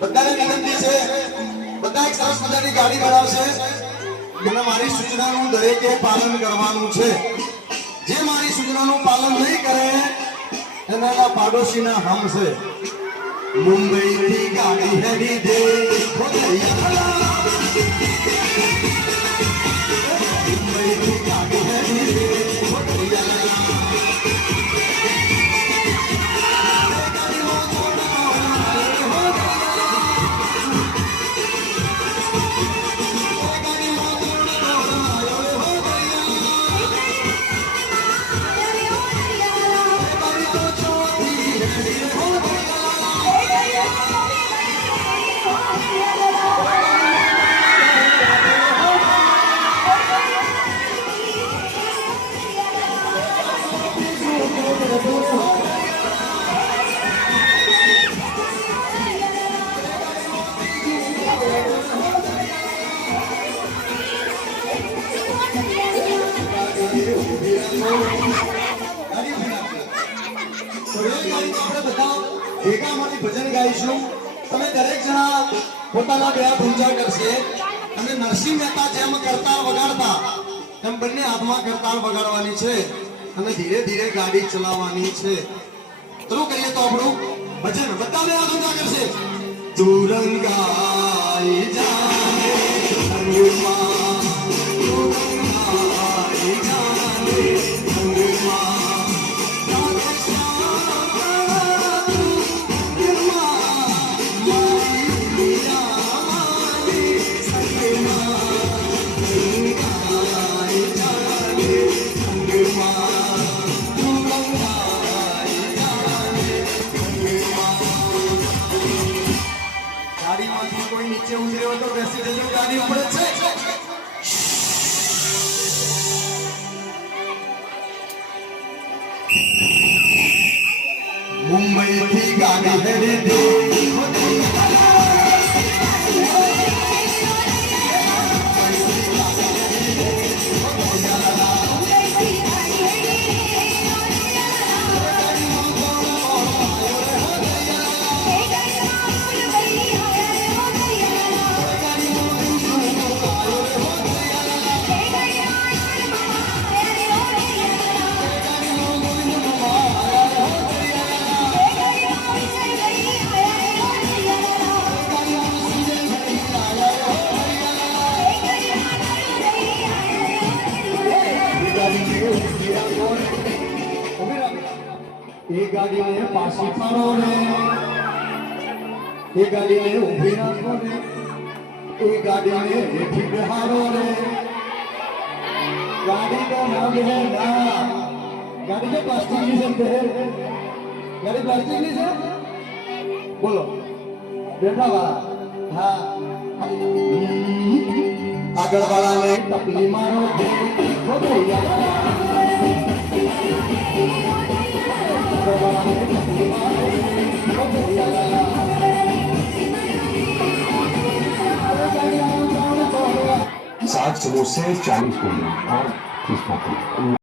બધાને વિનંતી છે, બધા એક સરસ મજાની ગાડી બનાવશે અને મારી સૂચનાનું દરેકે પાલન કરવાનું છે. જે મારી સૂચનાનું પાલન નહીં કરે એના પાડોશીના હમ છે. મુંબઈથી ગાડી હેડી દે મુંબઈથી ગાડી હેડી દે ભજન ગાઈશું. તમે દરેક જણા પોતાના બે હાથ ઊંચા કરશે અને નરસિંહ મહેતા જેમ કરતાલ વગાડતા એમ બંને હાથમાં કરતાલ વગાડવાની છે અને ધીરે ધીરે ગાડી ચલાવવાની છે. શરૂ કરીએ તો આપણું ભજન. બધા બે હાથ ઊંચા કરશે. તુરંગાઈ જાને હનુમાન તુરંગાઈ જાને હનુમાન ગાડીમાંથી કોઈ નીચે ઉતરે તો બેસી જજો. ગાડી ઉપડે છે. મુંબઈથી ગાડી હેડી દે એ ગાડીને પાછી પાડો ને, એ ગાડીને ઊભી રાખો ને, એ ગાડીને હેઠી બેહારો ને. ગાડી તો નામ હે ના, ગાડી તો પ્લાસ્ટિકની છે. ગાડી પ્લાસ્ટિકની છે. બોલો બેઠા વાળા. હા આગળ વાળાને ટપલી મારો सात समोसे 40 पूरी और 30